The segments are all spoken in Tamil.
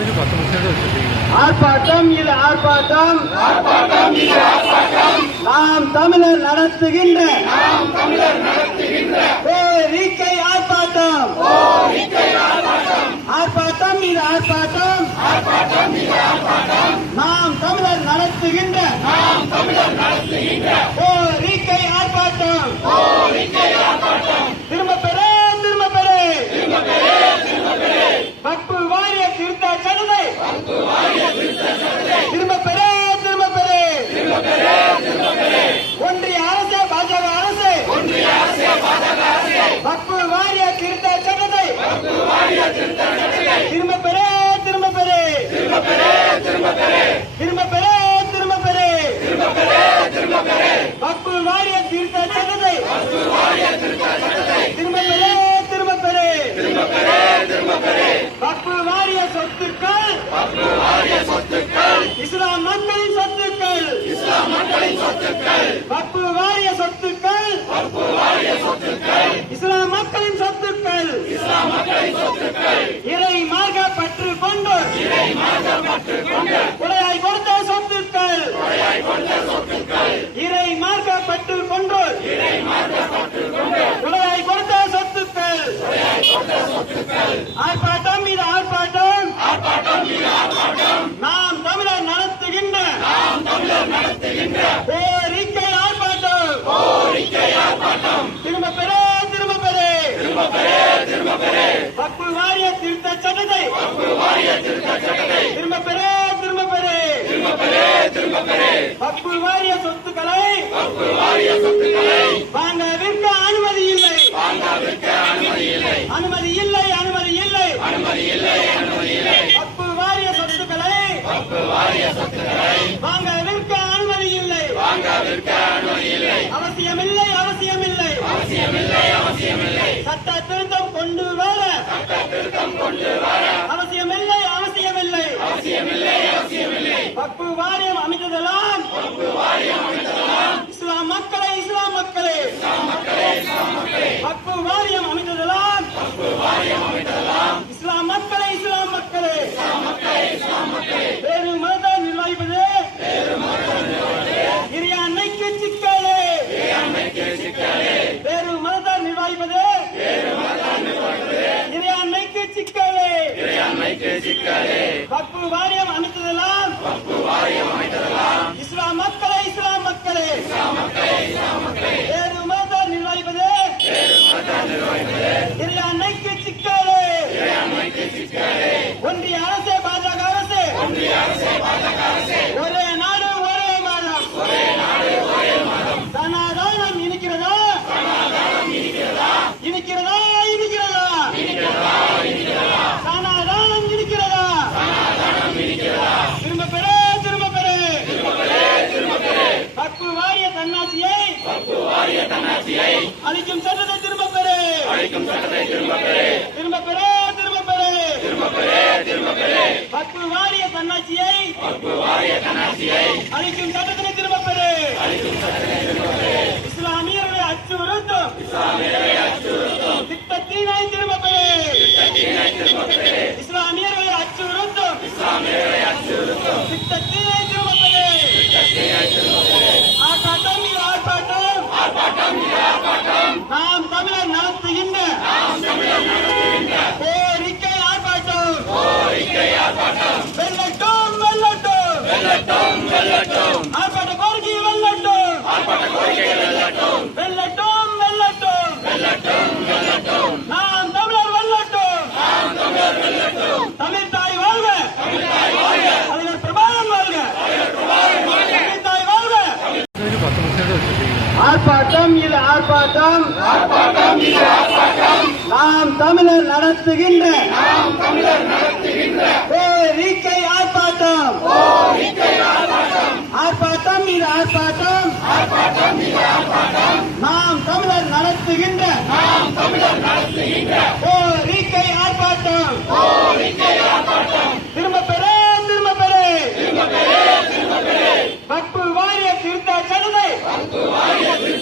வருஷத்துக்கு பத்து வருஷத்துக்கு ஆர்ப்பாட்டம் இது ஆர்ப்பாட்டம். ஆர்ப்பாட்டம் இது ஆர்ப்பாட்டம் நாம் தமிழர் நடத்துகின்ற நடத்துகின்ற ஆர்ப்பாட்டம். மார்க்க கொண்டு இறை கொடுத்த சொத்துக்கள். ஆர்ப்பாட்டம் இது ஆர்ப்பாட்டம். நாம் தமிழர் நடத்துகின்ற நாம் கோரிக்கை ஆர்ப்பாட்டம். கோரிக்கை ஆர்ப்பாட்டம் திரும்ப பெற திரும்ப பெற. திரும்ப பெற திரும்ப பெற வக்பு வாரிய திருத்த சட்டத்தை. திருத்த சட்டத்தை திரும்ப திரும்ப பெற திரும்ப பெற திரும்ப பெற சொத்துக்களை சொத்துக்களை. வாங்க விற்க அனுமதி இல்லை வாங்க விற்க அனுமதி இல்லை அனுமதி இல்லை அனுமதி இல்லை அனுமதி இல்லை அனுமதி இல்லை வக்பு வாரிய சொத்துக்களை வக்பு வாரிய சொத்துக்களை வாங்க விற்க அனுமதி இல்லை வாங்க விற்க அனுமதி இல்லை அவசியமில்லை அவசியமில்லை அவசியமில்லை அவசியமில்லை சட்ட திருத்தம் கொண்டு வர சட்ட திருத்தம் கொண்டு வர அவசியமில்லை அவசியமில்லை அவசியமில்லை அவசியமில்லை வக்பு வாரியம் அமைத்ததெல்லாம் வக்பு வாரியம் அமைத்ததெல்லாம் இஸ்லாம் மக்களை இஸ்லாம் மக்களே இஸ்லாம் மக்களே. இஸ்லாம் வாரியம் அமைந்ததெல்லாம் இஸ்லாம் மக்களை இஸ்லாம் மக்களே. இஸ்லாம் மக்களே இஸ்லாம் மக்களே வேறு மதத்தை நிர்வகிப்பது வேறு மதத்தை நிர்வகிப்பது இறையாண்மைக்கு சிக்கலே. சிக்கலே வேறு மதத்தை நிர்வகிப்பது வேறு சிக்கலே. வாரியம் அமைத்ததெல்லாம் இஸ்லாம் மக்களே இஸ்லாம் மக்களே வேறு மதத்தை நிர்வகிப்பது வேறு மதத்தை நிர்வகிப்பது இறையாண்மைக்கு சிக்கலே இறையாண்மைக்கு சிக்கலே ஒன்றிய அரசு பாஜக அரசு ஒன்றிய அரசு பாஜக அரசு ஒரே நாடு ஒரே மாதம் ஒரே நாடு ஒரே மாதம் சனாதானம் இனிக்கிறதா சனாதானம் இனிக்கிறதா இனிக்கிறதா இனிக்கிறதா இனிக்கிறதா இனிக்கிறதா சனாதானம் இனிக்கிறதா சனாதானம் இனிக்கிறதா திரும்ப பெற திரும்ப பெற திரும்ப பெற திரும்ப பெற வக்பு வாரிய தன்னாட்சியை வக்பு வாரிய தன்னாட்சியை அளிக்கும் சட்டத்தை திரும்ப பெற. அளிக்கும் சட்டத்தை திரும்ப பெற. திரும்ப பெற திரும்ப பெற. திரும்ப பெற திரும்ப பெற. வக்பு வாரிய தன்னாட்சியை வக்பு வாரிய தன்னாட்சியை அளிக்கும் சட்டத்தை திரும்ப பெற. அளிக்கும் சட்டத்தை திரும்ப பெற. இஸ்லாமியர்களை அச்சுறுத்தும். இஸ்லாமியர்களை அச்சுறுத்தும். திட்டத்தினை திரும்ப பெற. திட்டத்தினை திரும்ப பெற. இஸ்லாமியர்களை அச்சுறுத்தும். இஸ்லாமியர்களை அச்சுறுத்தும். திட்டத்தினை திரும்ப ஆர்ப்பாட்டம் இது ஆர்ப்பாட்டம். ஆர்ப்பாட்டம் இது ஆர்ப்பாட்டம் நாம் தமிழர் நடத்துகின்ற நாம் தமிழர் நடத்துகின்ற கோரிக்கை ஆர்ப்பாட்டம். கோரிக்கை ஆர்ப்பாட்டம் ஆர்ப்பாட்டம் இது ஆர்ப்பாட்டம். ஆர்ப்பாட்டம் இது ஆர்ப்பாட்டம் நாம் தமிழர் நடத்துகின்ற நாம் தமிழர் நடத்துகின்ற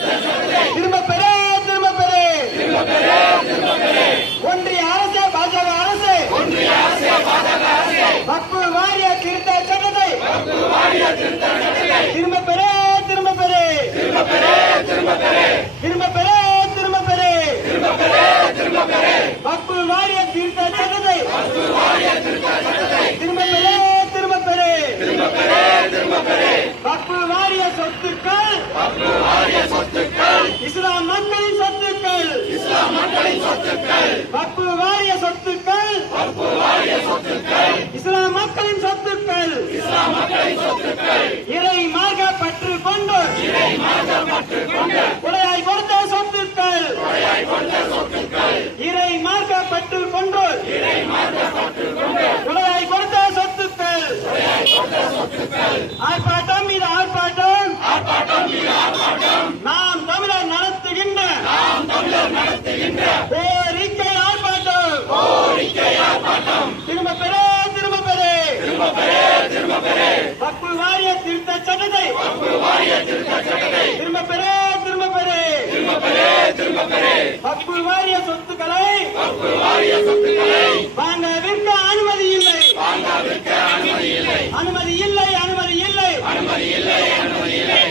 திரும்ப பெறே திரும்ப பெறே. திரும்ப பெறே திரும்ப பெறே ஒன்றிய அரசு பாஜக அரசு ஒன்றிய அரசு பாஜக அரசு வக்பு வாரிய திருத்த சட்டத்தை வக்பு வாரிய திருத்த சட்டத்தை. திரும்ப பெறே திரும்ப பெறே வக்பு வாரிய சொத்துக்கள். வக்பு சொத்துக்கள் இஸ்லாம் மக்களின் சொத்துக்கள். இஸ்லாம் மக்களின் சொத்துக்கள் பப்பு வாரிய சொத்துக்கள் வக்பு வாரிய சொத்துக்கள். இஸ்லாம் மக்களின் சொத்துக்கள். இஸ்லாம் மக்களின் சொத்துக்கள் இறை மார்க்க பற்று கொண்டு. இறை மார்க்க பற்று கொண்டு உடையாய் கொடுத்த சொத்துக்கள் கொலையாய் கொடுத்த சொத்துக்கள் பற்று கொண்டு கொடையாய் கொடுத்த சொத்துக்கள் ஆர்ப்பாட்டம் மீது ஆர்ப்பாட்டம் நாம் தமிழர் நடத்துகின்ற கோரிக்கை ஆர்ப்பாட்டம் திரும்ப பெற திரும்ப பெற வக்பு வாரிய திருத்த சட்டத்தை திரும்ப பெற திரும்ப பெற வக்பு வாரிய சொத்துக்களை வாங்க விற்க அனுமதி இல்லை அனுமதி இல்லை அனுமதி இல்லை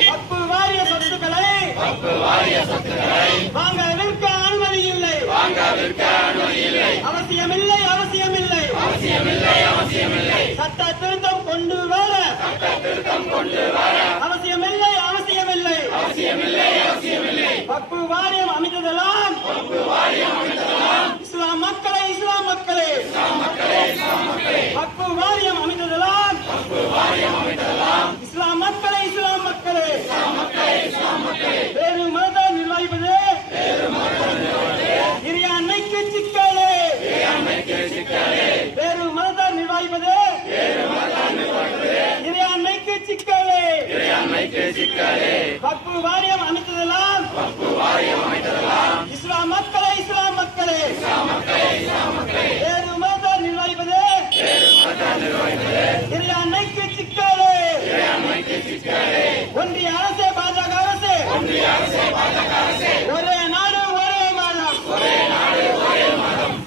வக்பு வாரிய சொத்துக்களை வாங்க விற்க அனுமதி இல்லை அவசியமில்லை அவசியமில்லை சட்ட திருத்தம் கொண்டு வர அவசியமில்லை அவசியமில்லை வக்பு வாரியம் அமைத்ததெல்லாம் இஸ்லாம் மக்களை இஸ்லாம் மக்களே. வக்பு வாரியம் அமைத்ததெல்லாம் இஸ்லாம் மக்களை இஸ்லாம் மக்களே. வேறு மதத்தை நிர்வகிப்பது இறையாண்மைக்கு சிக்கலே. வேறு மதத்தை நிர்வகிப்பது இறையாண்மைக்கு சிக்கலே. வக்பு வாரியம் அமைத்ததெல்லாம் இஸ்லாம் மக்களை இஸ்லாம் மக்களே வேறு மதத்தை நிர்வகிப்பது இறையாண்மைக்கு சிக்கலே ஒன்றிய அரசே பாஜக அரசு ஒரே நாடு ஒரே மாதம்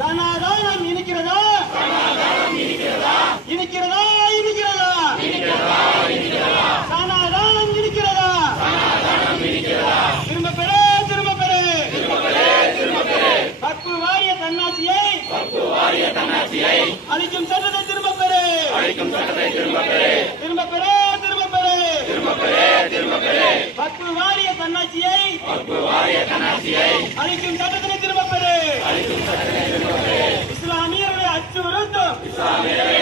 சனாதானம் இனிக்கிறதா இனிக்கிறதா இனிக்கிறதா சனாதானம் இனிக்கிறதா திரும்ப பெற திரும்ப பெற வக்பு வாரிய தன்னாட்சியை அளிக்கும் சட்டத்தை திரும்ப பெறு திரும்ப பெற திரும்ப பெற வக்பு வாரிய தன்னாட்சியை அளிக்கும் சட்டத்தினை திரும்ப பெறு. இஸ்லாமியர்களை அச்சுறுத்தும். திட்டத்தினை